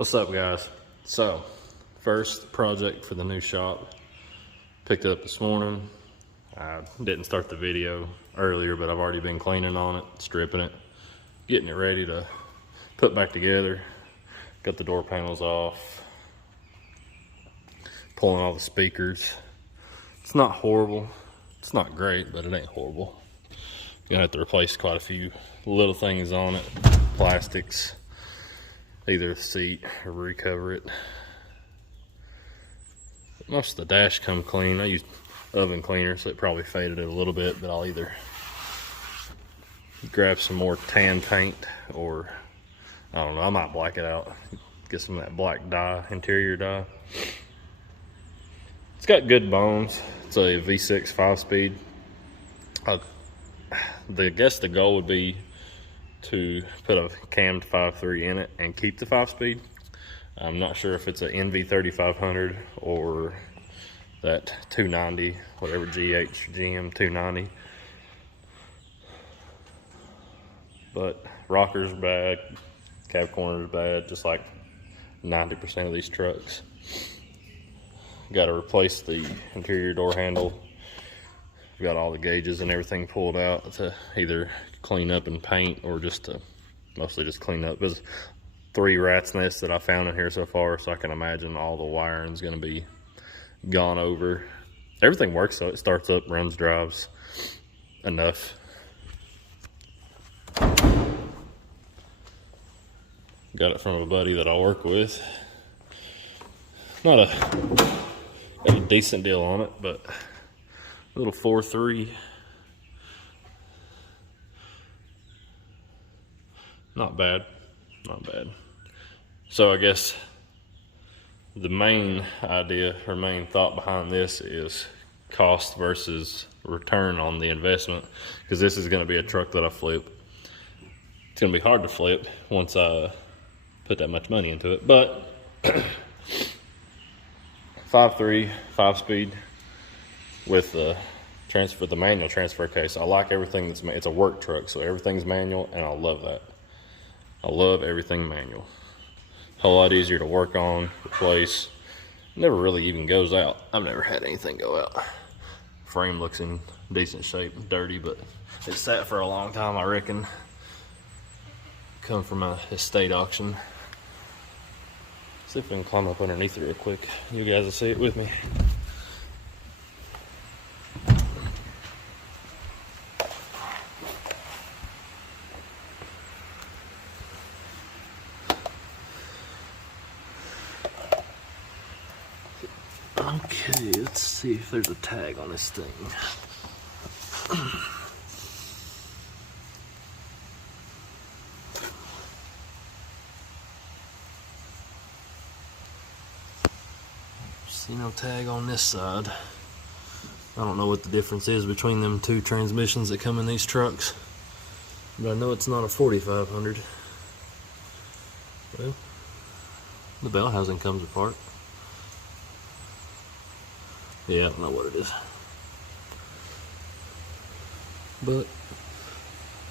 What's up, guys? So, first project for the new shop. Picked it up this morning. I didn't start the video earlier, but I've already been cleaning on it, stripping it, getting it ready to put back together. Got the door panels off, pulling all the speakers. It's not horrible. It's not great, but it ain't horrible. Gonna have to replace quite a few little things on it, plastics, either the seat or recover it. Most of the dash come clean. I used oven cleaner, so it probably faded it a little bit, but I'll either grab some more tan paint or I don't know, I might black it out, get some of that black dye, interior dye. It's got good bones. It's a V6 5-speed. I guess the goal would be to put a cammed 5.3 in it and keep the 5-speed. I'm not sure if it's an NV3500 or that 290, whatever GM 290. But rocker's bad, cab corner's bad, just like 90% of these trucks. Got to replace the interior door handle. Got all the gauges and everything pulled out to either clean up and paint or just to mostly just clean up. There's 3 rat's nests that I found in here so far, so I can imagine all the wiring's gonna be gone over. Everything works though. It starts up, runs, drives enough. Got it from a buddy that I work with. Got a decent deal on it, but a little 4.3. Not bad, not bad. So I guess the main idea or main thought behind this is cost versus return on the investment, because this is going to be a truck that I flip. It's going to be hard to flip once I put that much money into it, but 5.3, 5-speed with the manual transfer case. I like everything it's a work truck, so everything's manual, and I love that. I love everything manual. A whole lot easier to work on, replace. Never really even goes out. I've never had anything go out. Frame looks in decent shape, dirty, but it sat for a long time, I reckon. Come from a estate auction. See if we can climb up underneath it real quick. You guys will see it with me. Okay, let's see if there's a tag on this thing. See no tag on this side. I don't know what the difference is between them 2 transmissions that come in these trucks, but I know it's not a 4500. Well, the bell housing comes apart. Yeah, I don't know what it is. But,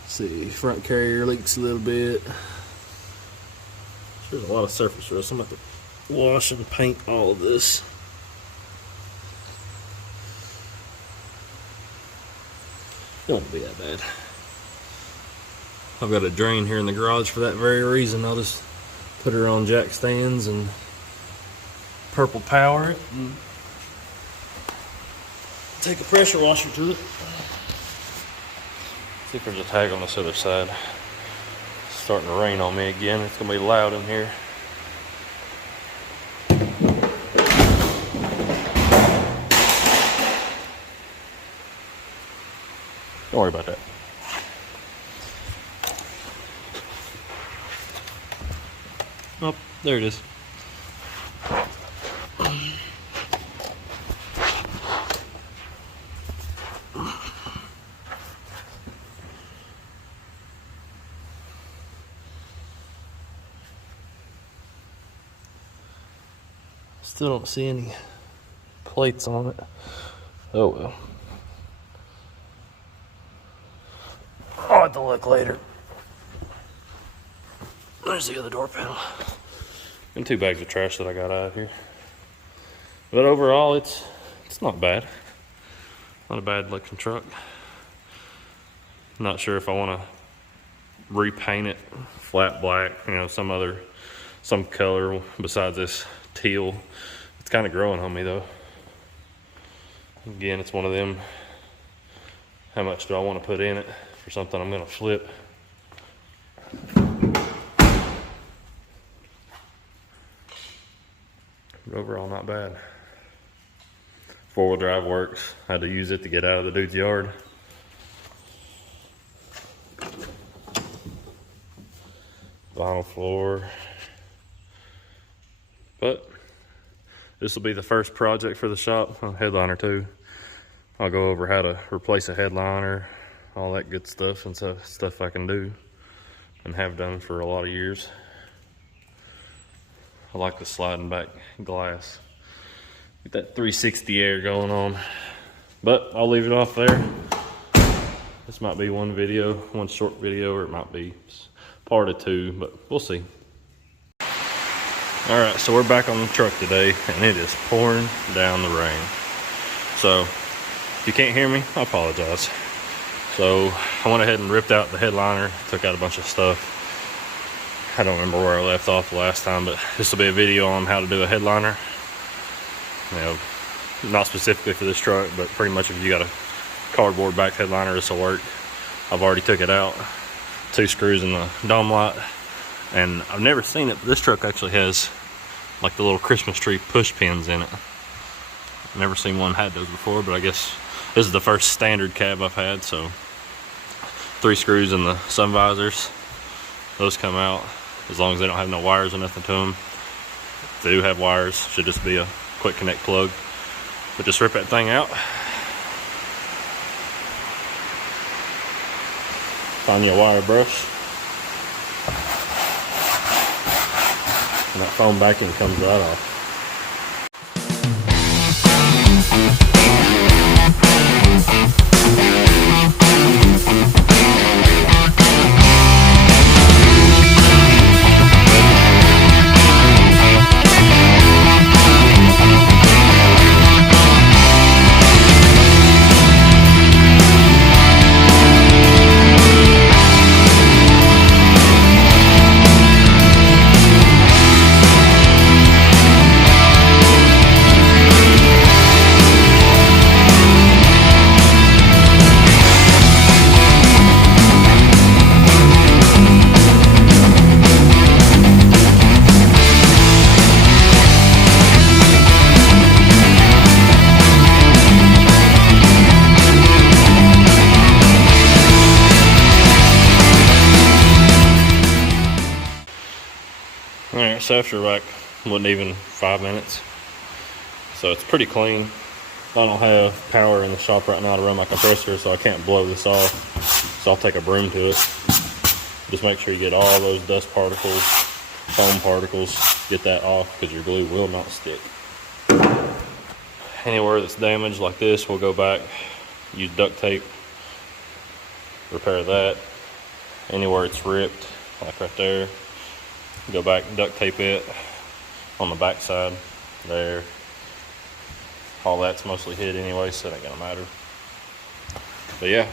let's see, front carrier leaks a little bit. There's a lot of surface rust. I'm about to wash and paint all of this. It won't be that bad. I've got a drain here in the garage for that very reason. I'll just put her on jack stands and purple power it and take a pressure washer to it. See if there's a tag on this other side. It's starting to rain on me again. It's gonna be loud in here. Don't worry about that. Oh, there it is. Still don't see any plates on it. Oh well. I'll have to look later. There's the other door panel. and 2 bags of trash that I got out of here. But overall, it's not bad. Not a bad looking truck. Not sure if I want to repaint it flat black, you know, some color besides this teal. It's kind of growing on me though. Again, it's one of them, how much do I want to put in it for something I'm going to flip. But overall, not bad. 4-wheel drive works. I had to use it to get out of the dude's yard. Vinyl floor. But this will be the first project for the shop. Headliner too. I'll go over how to replace a headliner, all that good stuff, and stuff I can do and have done for a lot of years. I like the sliding back glass. Get that 360 air going on. But I'll leave it off there. This might be one short video, or it might be part of 2, but we'll see. All right, so we're back on the truck today, and it is pouring down the rain. So if you can't hear me, I apologize. So I went ahead and ripped out the headliner, took out a bunch of stuff. I don't remember where I left off the last time, but this will be a video on how to do a headliner. You know, not specifically for this truck, but pretty much if you got a cardboard back headliner, this will work. I've already took it out. 2 screws in the dome light, and I've never seen it, but this truck actually has like the little Christmas tree push pins in it. Never seen one had those before, but I guess this is the first standard cab I've had. So 3 screws in the sun visors, those come out as long as they don't have no wires or nothing to them. If they do have wires, should just be a quick connect plug. But just rip that thing out. Find your wire brush, and that foam backing comes right off. Alright, so after like, wasn't even 5 minutes. So it's pretty clean. I don't have power in the shop right now to run my compressor, so I can't blow this off. So I'll take a broom to it. Just make sure you get all those dust particles, foam particles, get that off because your glue will not stick. Anywhere that's damaged like this, we'll go back, use duct tape, repair that. Anywhere it's ripped, like right there, go back and duct tape it on the back side there. All that's mostly hid anyway, so it ain't gonna matter. But yeah,